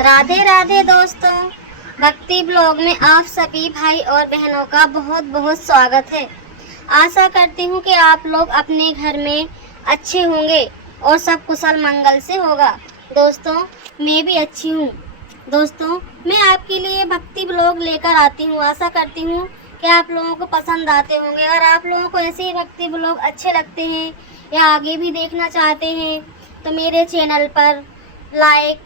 राधे राधे दोस्तों, भक्ति ब्लॉग में आप सभी भाई और बहनों का बहुत बहुत स्वागत है। आशा करती हूँ कि आप लोग अपने घर में अच्छे होंगे और सब कुशल मंगल से होगा। दोस्तों, मैं भी अच्छी हूँ। दोस्तों, मैं आपके लिए भक्ति ब्लॉग लेकर आती हूँ। आशा करती हूँ कि आप लोगों को पसंद आते होंगे। अगर आप लोगों को ऐसे ही भक्ति ब्लॉग अच्छे लगते हैं या आगे भी देखना चाहते हैं तो मेरे चैनल पर लाइक,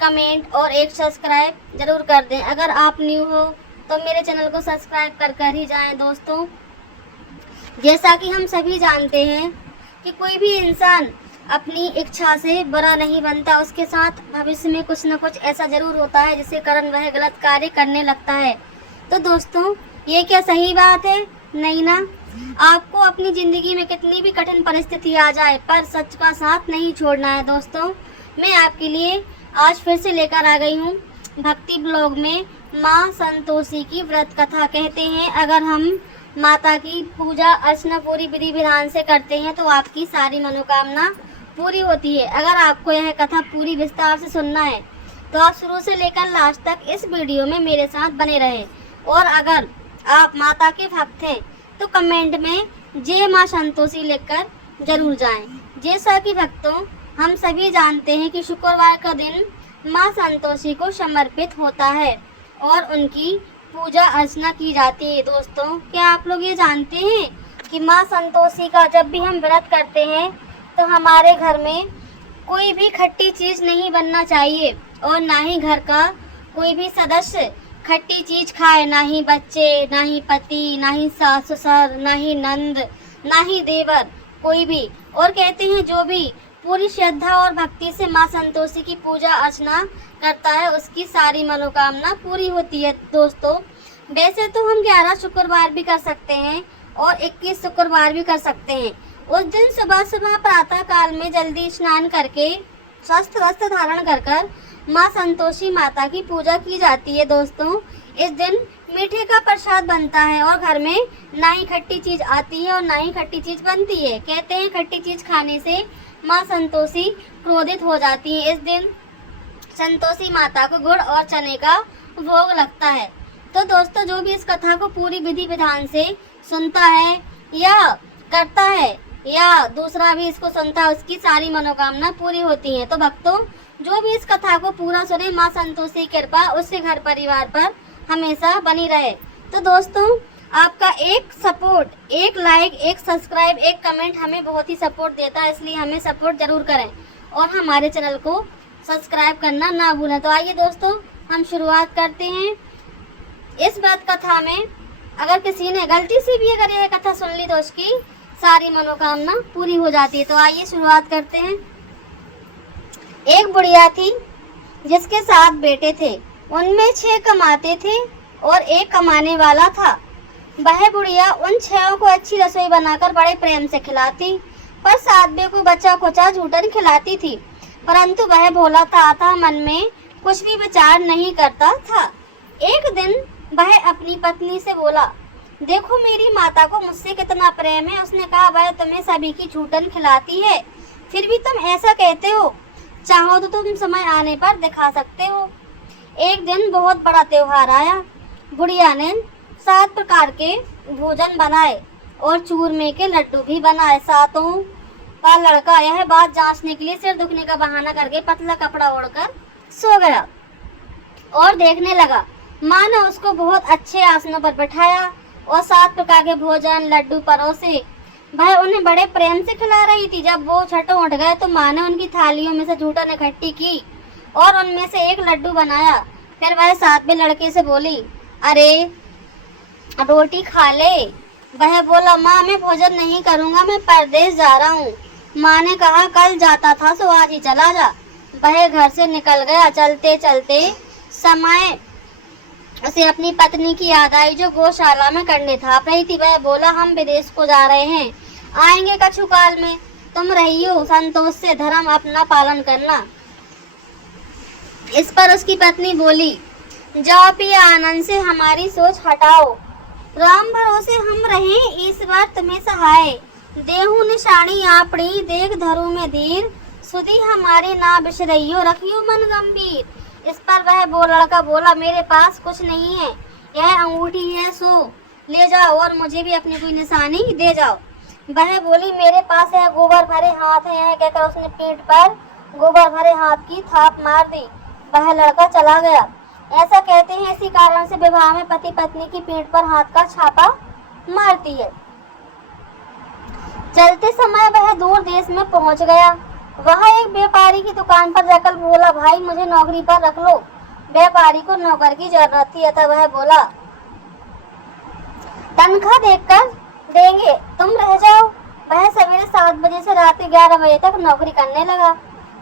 कमेंट और एक सब्सक्राइब ज़रूर कर दें। अगर आप न्यू हो तो मेरे चैनल को सब्सक्राइब कर ही जाएं। दोस्तों, जैसा कि हम सभी जानते हैं कि कोई भी इंसान अपनी इच्छा से बुरा नहीं बनता, उसके साथ भविष्य में कुछ न कुछ ऐसा ज़रूर होता है जिसके कारण वह गलत कार्य करने लगता है। तो दोस्तों, ये क्या सही बात है? नहीं ना। आपको अपनी ज़िंदगी में कितनी भी कठिन परिस्थिति आ जाए पर सच का साथ नहीं छोड़ना है। दोस्तों, मैं आपके लिए आज फिर से लेकर आ गई हूँ भक्ति ब्लॉग में माँ संतोषी की व्रत कथा। कहते हैं अगर हम माता की पूजा अर्चना पूरी विधि विधान से करते हैं तो आपकी सारी मनोकामना पूरी होती है। अगर आपको यह कथा पूरी विस्तार से सुनना है तो आप शुरू से लेकर लास्ट तक इस वीडियो में मेरे साथ बने रहें। और अगर आप माता के भक्त हैं तो कमेंट में जय माँ संतोषी लिखकर जरूर जाएं। जैसा कि भक्तों, हम सभी जानते हैं कि शुक्रवार का दिन माँ संतोषी को समर्पित होता है और उनकी पूजा अर्चना की जाती है। दोस्तों, क्या आप लोग ये जानते हैं कि माँ संतोषी का जब भी हम व्रत करते हैं तो हमारे घर में कोई भी खट्टी चीज़ नहीं बनना चाहिए और ना ही घर का कोई भी सदस्य खट्टी चीज़ खाए, ना ही बच्चे, ना ही पति, ना ही सास ससुर, ना ही नंद, ना ही देवर, कोई भी। और कहते हैं जो भी पूरी श्रद्धा और भक्ति से माँ संतोषी की पूजा अर्चना करता है उसकी सारी मनोकामना पूरी होती है। दोस्तों, वैसे तो हम 11 शुक्रवार भी कर सकते हैं और 21 शुक्रवार भी कर सकते हैं। उस दिन सुबह सुबह प्रातः काल में जल्दी स्नान करके स्वस्थ वस्त्र धारण कर माँ संतोषी माता की पूजा की जाती है। दोस्तों, इस दिन मीठे का प्रसाद बनता है और घर में ना ही खट्टी चीज़ आती है और ना ही खट्टी चीज़ बनती है। कहते हैं खट्टी चीज़ खाने से माँ संतोषी क्रोधित हो जाती है। इस दिन संतोषी माता को गुड़ और चने का भोग लगता है। तो दोस्तों, जो भी इस कथा को पूरी विधि विधान से सुनता है या करता है या दूसरा भी इसको सुनता है उसकी सारी मनोकामना पूरी होती है। तो भक्तों, जो भी इस कथा को पूरा सुने, माँ संतोषी की कृपा उसके घर परिवार पर हमेशा बनी रहे। तो दोस्तों, आपका एक सपोर्ट, एक लाइक, एक सब्सक्राइब, एक कमेंट हमें बहुत ही सपोर्ट देता है, इसलिए हमें सपोर्ट जरूर करें और हमारे चैनल को सब्सक्राइब करना ना भूलें। तो आइए दोस्तों, हम शुरुआत करते हैं। इस व्रत कथा में अगर किसी ने गलती से भी अगर यह कथा सुन ली तो उसकी सारी मनोकामना पूरी हो जाती है। तो आइए शुरुआत करते हैं। एक बुढ़िया थी जिसके 7 बेटे थे। उनमें 6 कमाते थे और 1 कमाने वाला था। वह बुढ़िया उन 6 को अच्छी रसोई बनाकर बड़े प्रेम से खिलाती, पर 7वें को बचा खुचा झूठन खिलाती थी। परंतु वह भोला था, मन में कुछ भी विचार नहीं करता था। एक दिन वह अपनी पत्नी से बोला, देखो मेरी माता को मुझसे कितना प्रेम है। उसने कहा वह तुम्हें सभी की झूठन खिलाती है, फिर भी तुम ऐसा कहते हो। चाहो तो तुम समय आने पर दिखा सकते हो। एक दिन बहुत बड़ा त्योहार आया। बुढ़िया ने 7 प्रकार के भोजन बनाए और चूरमे के लड्डू भी बनाए। 7 का लड़का यह बात जांचने के लिए सिर दुखने का बहाना करके पतला कपड़ा ओढ़कर सो गया और देखने लगा। माँ ने उसको बहुत अच्छे आसनों पर बैठाया और 7 प्रकार के भोजन लड्डू परोसे। वह उन्हें बड़े प्रेम से खिला रही थी। जब वो छठों उठ गए तो माँ ने उनकी थालियों में से झूठन इकट्ठी की और उनमें से एक लड्डू बनाया। फिर वह 7वें लड़के से बोली, अरे रोटी खा ले। वह बोला, माँ मैं भोजन नहीं करूँगा, मैं परदेश जा रहा हूँ। माँ ने कहा कल जाता था सो आज ही चला जा। वह घर से निकल गया। चलते चलते समय उसे अपनी पत्नी की याद आई जो गौशाला में करने थाप रही थी। वह बोला, हम विदेश को जा रहे हैं, आएंगे कछु काल में, तुम रहियो संतोष से धर्म अपना पालन करना। इस पर उसकी पत्नी बोली, जाओ पिए आनंद से हमारी सोच हटाओ। राम भरोसे हम रहें, ईश्वर तुम्हें सहाय। देहु निशानी आपड़ी, देख धरू में धीर, सुधी हमारी ना बिसरइयो, रखियो मन गंभीर। इस पर वह वो लड़का बोला, मेरे पास कुछ नहीं है, यह अंगूठी है, सो ले जाओ और मुझे भी अपनी कोई निशानी दे जाओ। वह बोली, मेरे पास यह गोबर भरे हाथ है। यह कहकर उसने पीठ पर गोबर भरे हाथ की थाप मार दी। वह लड़का चला गया। ऐसा कहते हैं इसी कारण से विवाह में पति पत्नी की पीठ पर हाथ का छापा मारती है। चलते समय वह दूर देश में पहुंच गया। वह एक व्यापारी की दुकान पर जाकर बोला, भाई मुझे नौकरी पर रख लो। व्यापारी को नौकर की जरूरत थी, अतः वह बोला, तनख्वाह देखकर देंगे, तुम रह जाओ। वह सवेरे 7 बजे से रात 11 बजे तक नौकरी करने लगा।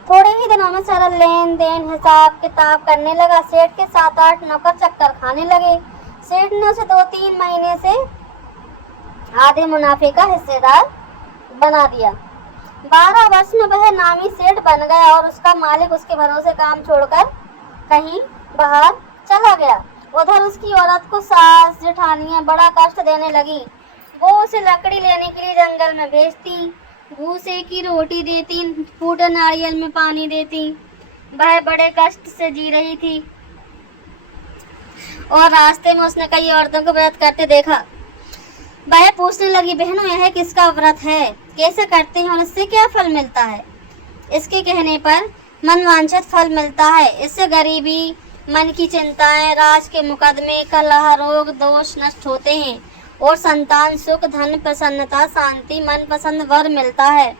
थोड़े ही दिनों में सारा लेन देन हिसाब किताब करने लगा। सेठ के 7-8 नौकर चक्कर खाने लगे। सेठ ने उसे 2-3 महीने से आधे मुनाफे का हिस्सेदार बना दिया। 12 वर्ष में वह नामी सेठ बन गया और उसका मालिक उसके भरोसे काम छोड़कर कहीं बाहर चला गया। उधर उसकी औरत को सास जेठानियां बड़ा कष्ट देने लगी। वो उसे लकड़ी लेने के लिए जंगल में भेजती, भूसे की रोटी देती, फूटे नारियल में पानी देती। वह बड़े कष्ट से जी रही थी और रास्ते में उसने कई औरतों को व्रत करते देखा। वह पूछने लगी, बहनों यह किसका व्रत है, कैसे करते हैं और इससे क्या फल मिलता है? इसके कहने पर मनवांछित फल मिलता है। इससे गरीबी, मन की चिंताएं, राज के मुकदमे, कलह, रोग दोष नष्ट होते हैं और संतान सुख, धन, प्रसन्नता, शांति, मन पसंद वर मिलता है।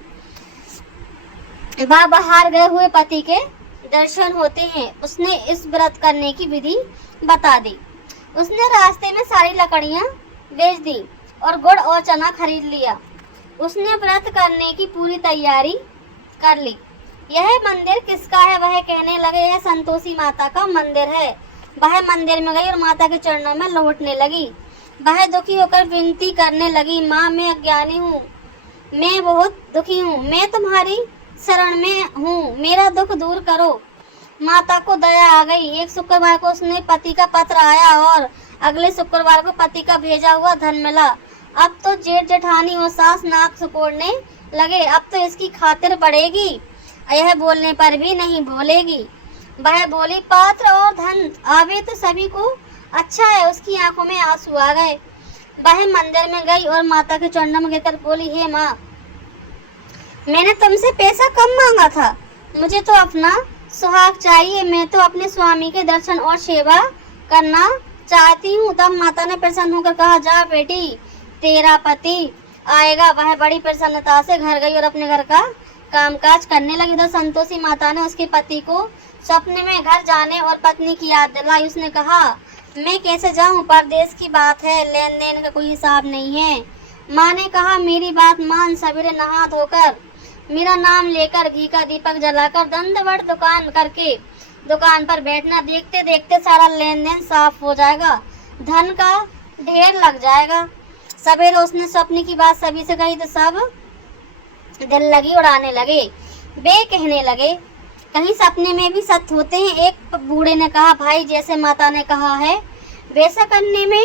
वह बाहर गए हुए पति के दर्शन होते हैं। उसने इस व्रत करने की विधि बता दी। उसने रास्ते में सारी लकड़ियां बेच दी और गुड़ और चना खरीद लिया। उसने व्रत करने की पूरी तैयारी कर ली। यह मंदिर किसका है? वह कहने लगे, यह संतोषी माता का मंदिर है। वह मंदिर में गई और माता के चरणों में लौटने लगी। वह दुखी होकर विनती करने लगी, माँ मैं अज्ञानी हूँ, मैं बहुत दुखी हूँ, मैं तुम्हारी शरण में हूँ, मेरा दुख दूर करो। माता को दया आ गई। एक शुक्रवार को उसने पति का पत्र आया और अगले शुक्रवार को पति का भेजा हुआ धन मिला। अब तो जेठ जेठानी और सास नाक सिकोड़ने लगे। अब तो इसकी खातिर बढ़ेगी, यह बोलने पर भी नहीं बोलेगी। वह बोली, पात्र और धन आवे तो सभी को अच्छा है। उसकी आंखों में आंसू आ गए। वह मंदिर में गई और माता के चरणों में गिरकर बोली, हे माँ, मैंने तुमसे पैसा कम मांगा था, मुझे तो अपना सुहाग चाहिए। मैं तो अपने स्वामी के दर्शन और सेवा करना चाहती हूँ। तब माता ने प्रसन्न होकर कहा, जा बेटी, तेरा पति आएगा। वह बड़ी प्रसन्नता से घर गई और अपने घर का कामकाज करने लगी। तो संतोषी माता ने उसके पति को सपने में घर जाने और पत्नी की याद दिलाई। उसने कहा, मैं कैसे जाऊं, परदेश की बात है, लेन देन का कोई हिसाब नहीं है। माँ ने कहा, मेरी बात मान, सवेरे नहा धोकर मेरा नाम लेकर घी का दीपक जलाकर दंडवत दुकान करके दुकान पर बैठना। देखते देखते सारा लेन देन साफ हो जाएगा, धन का ढेर लग जाएगा। सवेरे उसने सपने की बात सभी से कही तो सब दिल लगी उड़ाने लगे। वे कहने लगे, कहीं सपने में भी सत्य होते हैं। एक बूढ़े ने कहा, भाई जैसे माता ने कहा है वैसा करने में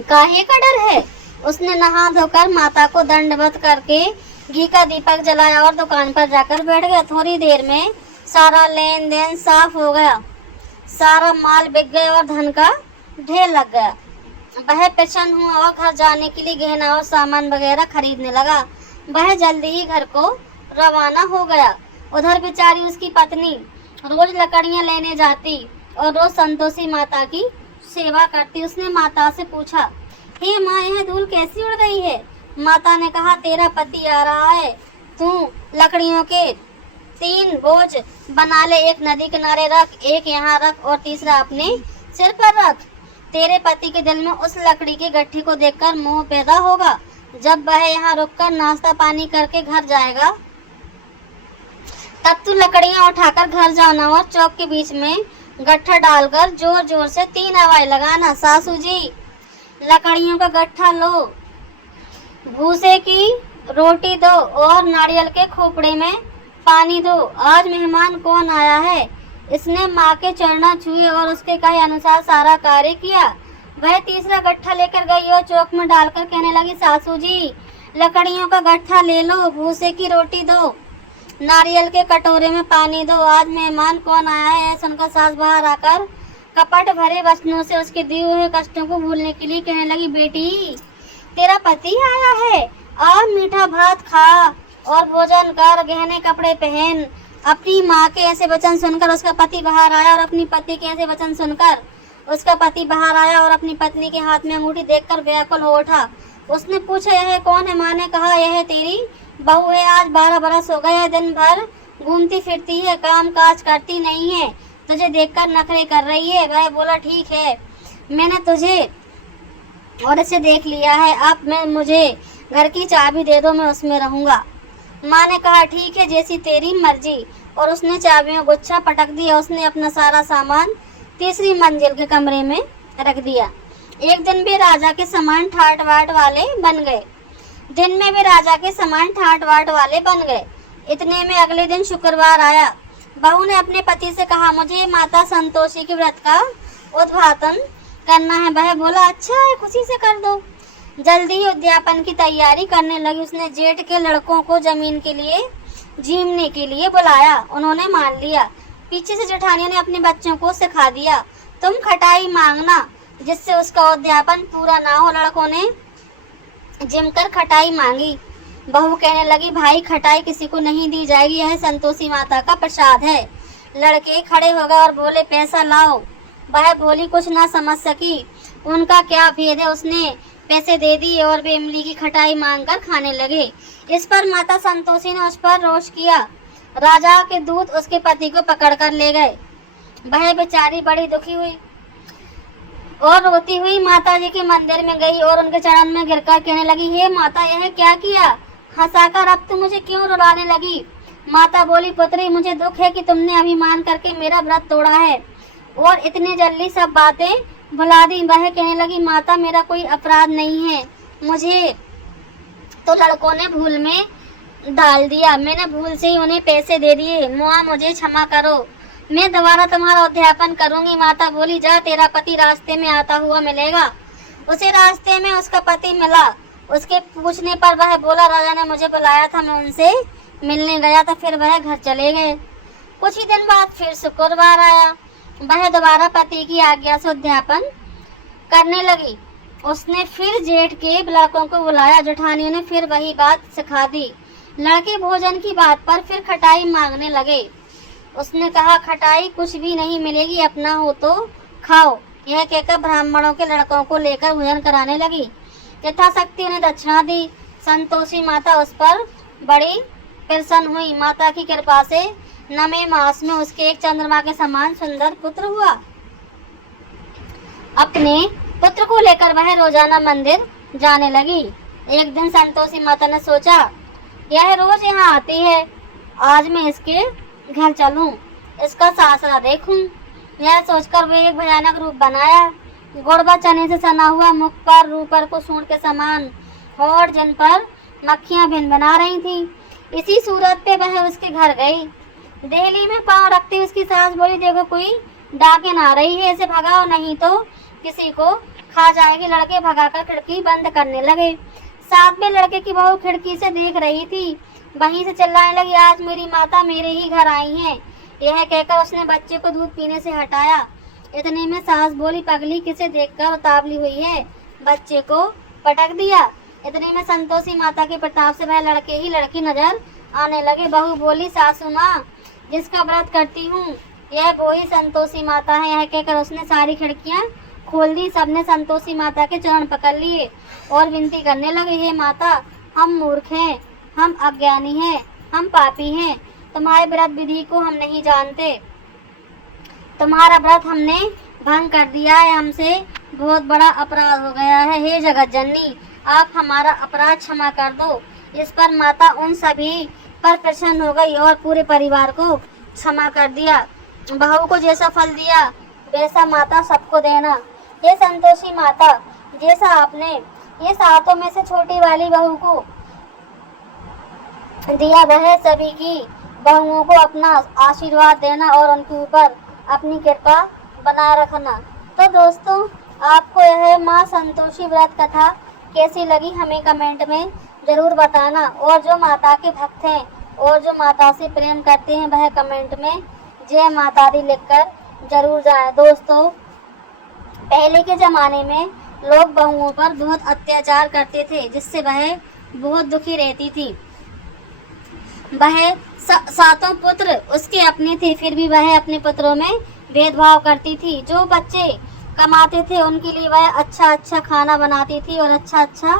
काहे का डर है? उसने नहा धोकर माता को दंडवत करके घी का दीपक जलाया और दुकान पर जाकर बैठ गया। थोड़ी देर में सारा लेन देन साफ हो गया, सारा माल बिक गया और धन का ढेर लग गया। वह प्रसन्न हुआ और घर जाने के लिए गहना और सामान वगैरह खरीदने लगा। वह जल्दी ही घर को रवाना हो गया। उधर बेचारी उसकी पत्नी रोज लकड़ियां लेने जाती और रोज संतोषी माता की सेवा करती। उसने माता से पूछा, हे माँ, यह धूल कैसी उड़ रही है? माता ने कहा, तेरा पति आ रहा है, तू लकड़ियों के 3 बोझ बना ले, एक नदी किनारे रख, एक यहाँ रख और तीसरा अपने सिर पर रख। तेरे पति के दिल में उस लकड़ी की गट्ठी को देखकर मोह पैदा होगा। जब वह यहाँ रुककर नाश्ता पानी करके घर जाएगा, तब तू लकड़ियाँ उठाकर घर जाना और चौक के बीच में गट्ठा डालकर जोर जोर से 3 आवाज़ लगाना, सासू जी लकड़ियों का गट्ठा लो, भूसे की रोटी दो और नारियल के खोपड़े में पानी दो। आज मेहमान कौन आया है? इसने माँ के चरणों छुए और उसके कहे अनुसार सारा कार्य किया। वह तीसरा गट्ठा लेकर गई और चौक में डालकर कहने लगी, सासू जी लकड़ियों का गट्ठा ले लो, भूसे की रोटी दो नारियल के कटोरे में पानी दो, आज मेहमान कौन आया है। सुनकर सास बाहर आकर कपट भरे वचनों से उसके दिए हुए कष्टों को भूलने के लिए कहने लगी, बेटी तेरा पति आया है, आ मीठा भात खा और भोजन कर, गहने कपड़े पहन। अपनी माँ के ऐसे वचन सुनकर उसका पति बाहर आया और अपनी पत्नी के ऐसे वचन सुनकर उसका पति बाहर आया और अपनी पत्नी के हाथ में अंगूठी देखकर व्याकुल हो उठा। उसने पूछा, यह कौन है। माँ ने कहा, यह तेरी बहू है, आज 12 बरस हो गए, दिन भर घूमती फिरती है, काम काज करती नहीं है, तुझे देखकर नखरे कर रही है। वह बोला, ठीक है, मैंने तुझे और इसे देख लिया है, अब मुझे घर की चाबी दे दो, मैं उसमें रहूंगा। माँ ने कहा, ठीक है, जैसी तेरी मर्जी। और उसने चाबियों गुच्छा पटक दिया। उसने अपना सारा सामान तीसरी मंजिल के कमरे में रख दिया। एक दिन भी राजा के समान ठाट बाट वाले बन गए। इतने में अगले दिन शुक्रवार आया। बहू ने अपने पति से कहा, मुझे माता संतोषी के व्रत का उद्घाटन करना है। वह बोला, अच्छा है, खुशी से कर दो। जल्दी ही उद्यापन की तैयारी करने लगी। उसने जेठ के लड़कों को जमीन के लिए जीमने के लिए बुलाया। उन्होंने मान लिया। पीछे से जेठानियों ने अपने बच्चों को सिखा दिया, तुम खटाई मांगना जिससे उसका उद्यापन पूरा ना हो। लड़कों ने जिमकर खटाई मांगी। बहू कहने लगी, भाई खटाई किसी को नहीं दी जाएगी, यह संतोषी माता का प्रसाद है। लड़के खड़े हो गए और बोले, पैसा लाओ। वह बोली, कुछ ना समझ सकी, उनका क्या भेद है। उसने पैसे दे दिए और वे इमली की खटाई मांगकर खाने लगे। इस पर माता संतोषी ने उस पर रोष किया। राजा के दूत उसके पति को पकड़कर ले गए। वह बेचारी बड़ी दुखी हुई और रोती हुई माता जी के मंदिर में गई और उनके चरण में गिरकर कहने लगी, हे माता, यह क्या किया। हंसाकर अब तुम मुझे क्यों रुलाने लगी। माता बोली, पुत्री, मुझे दुख है कि तुमने अभिमान करके मेरा व्रत तोड़ा है और इतने जल्दी सब बातें भुला दी। वह कहने लगी, माता, मेरा कोई अपराध नहीं है, मुझे तो लड़कों ने भूल में डाल दिया, मैंने भूल से ही उन्हें पैसे दे दिए। मुआ, मुझे क्षमा करो, मैं दोबारा तुम्हारा उद्यापन करूंगी। माता बोली, जा, तेरा पति रास्ते में आता हुआ मिलेगा। उसे रास्ते में उसका पति मिला। उसके पूछने पर वह बोला, राजा ने मुझे बुलाया था, मैं उनसे मिलने गया था। फिर वह घर चले गए। कुछ ही दिन बाद फिर शुक्रवार आया। वह दोबारा पति की आज्ञा से उद्यापन करने लगी। उसने फिर जेठ के लड़कों को बुलाया। जेठानियों ने फिर वही बात सिखा दी। लड़के भोजन की बात पर फिर खटाई मांगने लगे। उसने कहा, खटाई कुछ भी नहीं मिलेगी, अपना हो तो खाओ। यह कहकर ब्राह्मणों के लड़कों को लेकर भोजन कराने लगी। यथाशक्ति उन्हें दक्षिणा दी। संतोषी माता उस पर बड़ी प्रसन्न हुई। माता की कृपा से 9वें मास में उसके एक चंद्रमा के समान सुंदर पुत्र हुआ। अपने पुत्र को लेकर वह रोजाना मंदिर जाने लगी। एक दिन संतोषी माता ने सोचा, यह रोज यहाँ आती है, आज मैं इसके घर चलूं, इसका सासरा देखूं। यह सोचकर वे एक भयानक रूप बनाया। गुड़बा चने से सना हुआ मुख पर रूपर को सूंड के समान होठ, जिन पर मक्खियां भिन बना रही थी। इसी सूरत पे वह उसके घर गई। देहली में पांव रखती उसकी सास बोली, देखो कोई डाकिन आ रही है, इसे भगाओ नहीं तो किसी को खा जाएगी। लड़के भगाकर खिड़की बंद करने लगे। साथ में लड़के की बहू खिड़की से देख रही थी। वहीं से चिल्लाने लगी, आज मेरी माता मेरे ही घर आई है। यह कहकर उसने बच्चे को दूध पीने से हटाया। इतने में सास बोली, पगली, किसे देखकर उतावली हुई है, बच्चे को पटक दिया। इतने में संतोषी माता के प्रताप से वह लड़के ही लड़की नजर आने लगे। बहू बोली, सासू माँ, जिसका व्रत करती हूँ यह वो ही संतोषी माता है। यह कहकर उसने सारी खिड़कियाँ खोल दी। सबने संतोषी माता के चरण पकड़ लिए और विनती करने लगे, हे माता, हम मूर्ख हैं, हम अज्ञानी हैं, हम पापी हैं, तुम्हारे व्रत विधि को हम नहीं जानते, तुम्हारा व्रत हमने भंग कर दिया है, हमसे बहुत बड़ा अपराध हो गया है। हे जगत जननी, आप हमारा अपराध क्षमा कर दो। इस पर माता उन सभी पर प्रसन्न हो गई और पूरे परिवार को क्षमा कर दिया। बहू को जैसा फल दिया वैसा माता सबको देना। हे संतोषी माता, जैसा आपने ये सातों में से छोटी वाली बहू को दिया, वह सभी की बहुओं को अपना आशीर्वाद देना और उनके ऊपर अपनी कृपा बनाए रखना। तो दोस्तों, आपको यह माँ संतोषी व्रत कथा कैसी लगी हमें कमेंट में ज़रूर बताना। और जो माता के भक्त हैं और जो माता से प्रेम करते हैं वह कमेंट में जय माता दी लिखकर जरूर जाएं। दोस्तों, पहले के ज़माने में लोग बहुओं पर बहुत अत्याचार करते थे, जिससे वह बहुत दुखी रहती थी। वह सातों पुत्र उसके अपने थे, फिर भी वह अपने पुत्रों में भेदभाव करती थी। जो बच्चे कमाते थे उनके लिए वह अच्छा खाना बनाती थी और अच्छा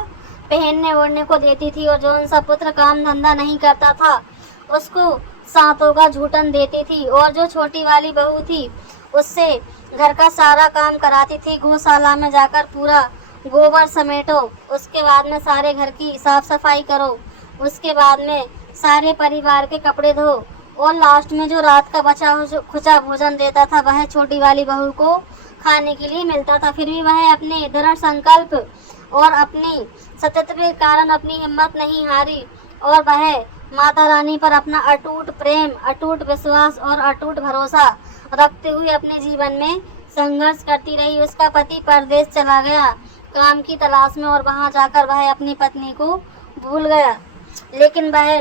पहनने ओढ़ने को देती थी, और जो उनका पुत्र काम धंधा नहीं करता था उसको सातों का झूठन देती थी। और जो छोटी वाली बहू थी उससे घर का सारा काम कराती थी। गौशाला में जाकर पूरा गोबर समेटो, उसके बाद में सारे घर की साफ सफाई करो, उसके बाद में सारे परिवार के कपड़े धो, और लास्ट में जो रात का बचा खुचा भोजन देता था वह छोटी वाली बहू को खाने के लिए मिलता था। फिर भी वह अपने दृढ़ संकल्प और अपनी सतत के कारण अपनी हिम्मत नहीं हारी, और वह माता रानी पर अपना अटूट प्रेम, अटूट विश्वास और अटूट भरोसा रखते हुए अपने जीवन में संघर्ष करती रही। उसका पति परदेश चला गया काम की तलाश में, और वहां जाकर वह अपनी पत्नी को भूल गया, लेकिन वह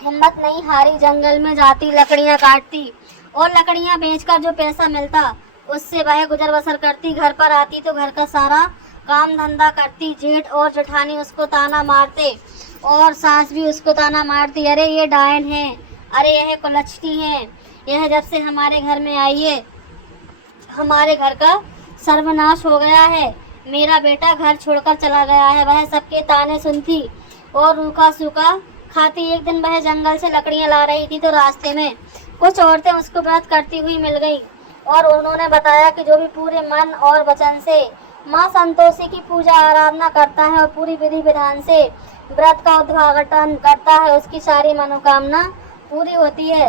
हिम्मत नहीं हारी। जंगल में जाती, लकड़ियां काटती, और लकड़ियां बेचकर जो पैसा मिलता उससे वह गुजर बसर करती। घर पर आती तो घर का सारा काम धंधा करती। जेठ और जेठानी उसको ताना मारते, और सास भी उसको ताना मारती, अरे ये डायन है, अरे यह कुलच्छनी है, यह जब से हमारे घर में आई है हमारे घर का सर्वनाश हो गया है, मेरा बेटा घर छोड़कर चला गया है। वह सबके ताने सुनती और रूखा सूखा खाती। एक दिन वह जंगल से लकड़ियां ला रही थी तो रास्ते में कुछ औरतें उसको व्रत करती हुई मिल गई, और उन्होंने बताया कि जो भी पूरे मन और वचन से माँ संतोषी की पूजा आराधना करता है और पूरी विधि विधान से व्रत का उद्घाटन करता है, उसकी सारी मनोकामना पूरी होती है।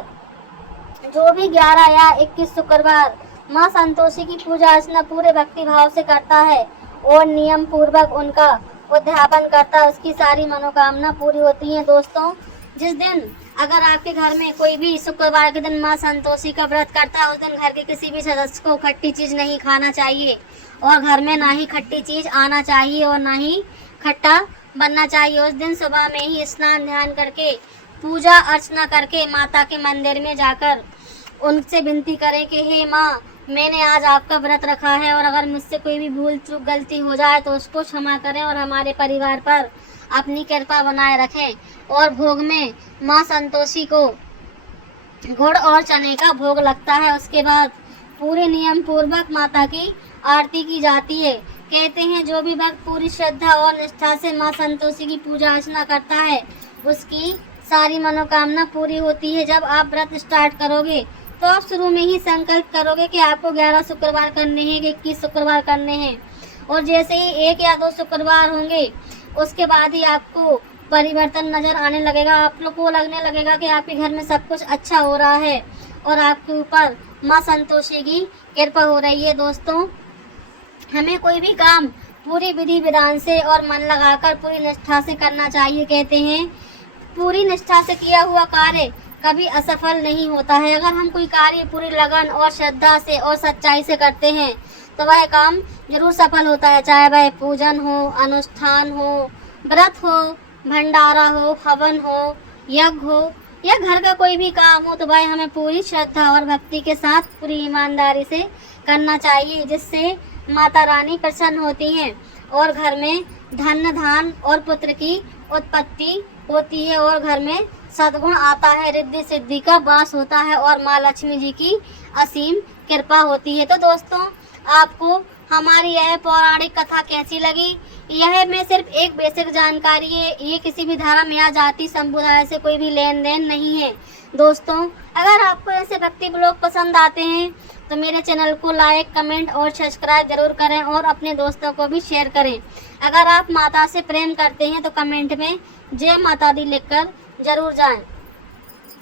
जो भी 11 या 21 शुक्रवार माँ संतोषी की पूजा अर्चना पूरे भक्ति भाव से करता है और नियम पूर्वक उनका उद्यापन करता है, उसकी सारी मनोकामना पूरी होती है। दोस्तों, जिस दिन अगर आपके घर में कोई भी शुक्रवार के दिन माँ संतोषी का व्रत करता है, उस दिन घर के किसी भी सदस्य को खट्टी चीज नहीं खाना चाहिए, और घर में ना ही खट्टी चीज आना चाहिए और ना ही खट्टा बनना चाहिए। उस दिन सुबह में ही स्नान ध्यान करके पूजा अर्चना करके माता के मंदिर में जाकर उनसे विनती करें कि हे माँ, मैंने आज आपका व्रत रखा है, और अगर मुझसे कोई भी भूल चूक गलती हो जाए तो उसको क्षमा करें, और हमारे परिवार पर अपनी कृपा बनाए रखें। और भोग में माँ संतोषी को गुड़ और चने का भोग लगता है। उसके बाद पूरे नियम पूर्वक माता की आरती की जाती है। कहते हैं जो भी भक्त पूरी श्रद्धा और निष्ठा से माँ संतोषी की पूजा अर्चना करता है उसकी सारी मनोकामना पूरी होती है। जब आप व्रत स्टार्ट करोगे तो आप शुरू में ही संकल्प करोगे कि आपको 11 शुक्रवार करने हैं कि 21 शुक्रवार करने हैं, और जैसे ही 1 या 2 शुक्रवार होंगे उसके बाद ही आपको परिवर्तन नजर आने लगेगा। आप लोग को लगने लगेगा कि आपके घर में सब कुछ अच्छा हो रहा है और आपके ऊपर माँ संतोषी की कृपा हो रही है। दोस्तों, हमें कोई भी काम पूरी विधि विधान से और मन लगाकर पूरी निष्ठा से करना चाहिए। कहते हैं पूरी निष्ठा से किया हुआ कार्य कभी असफल नहीं होता है। अगर हम कोई कार्य पूरी लगन और श्रद्धा से और सच्चाई से करते हैं तो वह काम जरूर सफल होता है, चाहे वह पूजन हो, अनुष्ठान हो, व्रत हो, भंडारा हो, हवन हो, यज्ञ हो या घर का कोई भी काम हो, तो वह हमें पूरी श्रद्धा और भक्ति के साथ पूरी ईमानदारी से करना चाहिए, जिससे माता रानी प्रसन्न होती हैं और घर में धन धान और पुत्र की उत्पत्ति होती है और घर में सद्गुण आता है, रिद्धि सिद्धि का वास होता है और माँ लक्ष्मी जी की असीम कृपा होती है। तो दोस्तों, आपको हमारी यह पौराणिक कथा कैसी लगी? यह में सिर्फ एक बेसिक जानकारी है, ये किसी भी धर्म या जाति संप्रदाय से कोई भी लेन देन नहीं है। दोस्तों, अगर आपको ऐसे भक्ति ब्लॉग पसंद आते हैं तो मेरे चैनल को लाइक, कमेंट और सब्सक्राइब जरूर करें और अपने दोस्तों को भी शेयर करें। अगर आप माता से प्रेम करते हैं तो कमेंट में जय माता दी लिखकर जरूर जाएं।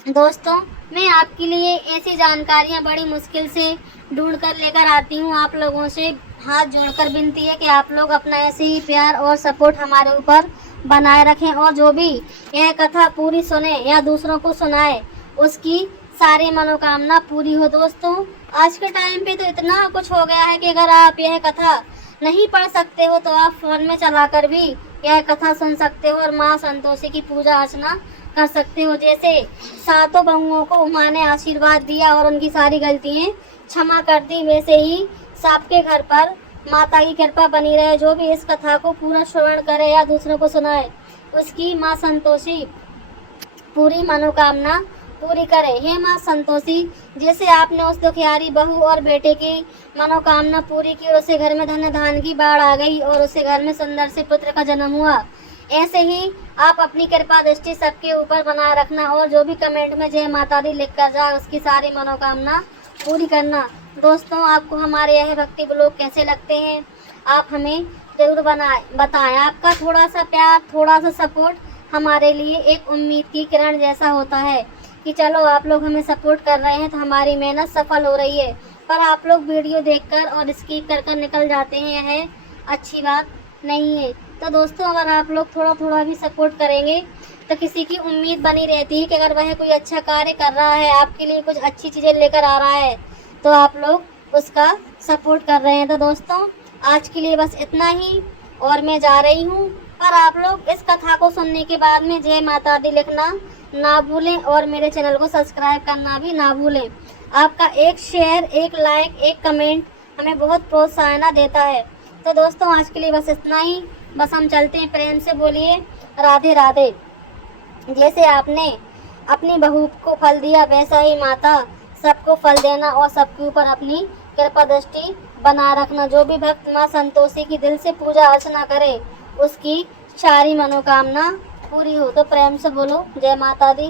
दोस्तों, मैं आपके लिए ऐसी जानकारियां बड़ी मुश्किल से ढूंढ कर लेकर आती हूं। आप लोगों से हाथ जोड़कर विनती है कि आप लोग अपना ऐसे ही प्यार और सपोर्ट हमारे ऊपर बनाए रखें और जो भी यह कथा पूरी सुने या दूसरों को सुनाए उसकी सारी मनोकामना पूरी हो। दोस्तों, आज के टाइम पे तो इतना कुछ हो गया है कि अगर आप यह कथा नहीं पढ़ सकते हो तो आप फोन में चलाकर भी यह कथा सुन सकते हो और माँ संतोषी की पूजा अर्चना कर सकते हो। जैसे सातों बहुओं को माँ ने आशीर्वाद दिया और उनकी सारी गलतियाँ क्षमा कर दी, वैसे ही सबके घर पर माता की कृपा बनी रहे। जो भी इस कथा को पूरा श्रवण करे या दूसरों को सुनाए, उसकी माँ संतोषी पूरी मनोकामना पूरी करे। हे माँ संतोषी, जैसे आपने उस दुखियारी बहू और बेटे की मनोकामना पूरी की और उसे घर में धन धान की बाढ़ आ गई और उसे घर में सुंदर से पुत्र का जन्म हुआ, ऐसे ही आप अपनी कृपा दृष्टि सबके ऊपर बनाए रखना और जो भी कमेंट में जय माता दी लिख कर जाए, उसकी सारी मनोकामना पूरी करना। दोस्तों, आपको हमारे यह भक्ति ब्लॉग कैसे लगते हैं, आप हमें ज़रूर बताएं। आपका थोड़ा सा प्यार, थोड़ा सा सपोर्ट हमारे लिए एक उम्मीद की किरण जैसा होता है कि चलो आप लोग हमें सपोर्ट कर रहे हैं तो हमारी मेहनत सफल हो रही है। पर आप लोग वीडियो देखकर और स्किप कर कर निकल जाते हैं, यह अच्छी बात नहीं है। तो दोस्तों, अगर आप लोग थोड़ा थोड़ा भी सपोर्ट करेंगे तो किसी की उम्मीद बनी रहती है कि अगर वह कोई अच्छा कार्य कर रहा है, आपके लिए कुछ अच्छी चीज़ें लेकर आ रहा है, तो आप लोग उसका सपोर्ट कर रहे हैं। तो दोस्तों, आज के लिए बस इतना ही और मैं जा रही हूँ। पर आप लोग इस कथा को सुनने के बाद में जय माता दी लिखना ना भूलें और मेरे चैनल को सब्सक्राइब करना भी ना भूलें। आपका एक शेयर, एक लाइक, एक कमेंट हमें बहुत प्रोत्साहन देता है। तो दोस्तों, आज के लिए बस इतना ही। बस हम चलते हैं, प्रेम से बोलिए राधे राधे। जैसे आपने अपनी बहू को फल दिया, वैसा ही माता सबको फल देना और सबके ऊपर अपनी कृपा दृष्टि बना रखना। जो भी भक्त माँ संतोषी की दिल से पूजा अर्चना करे, उसकी सारी मनोकामना पूरी हो। तो प्रेम से बोलो जय माता दी।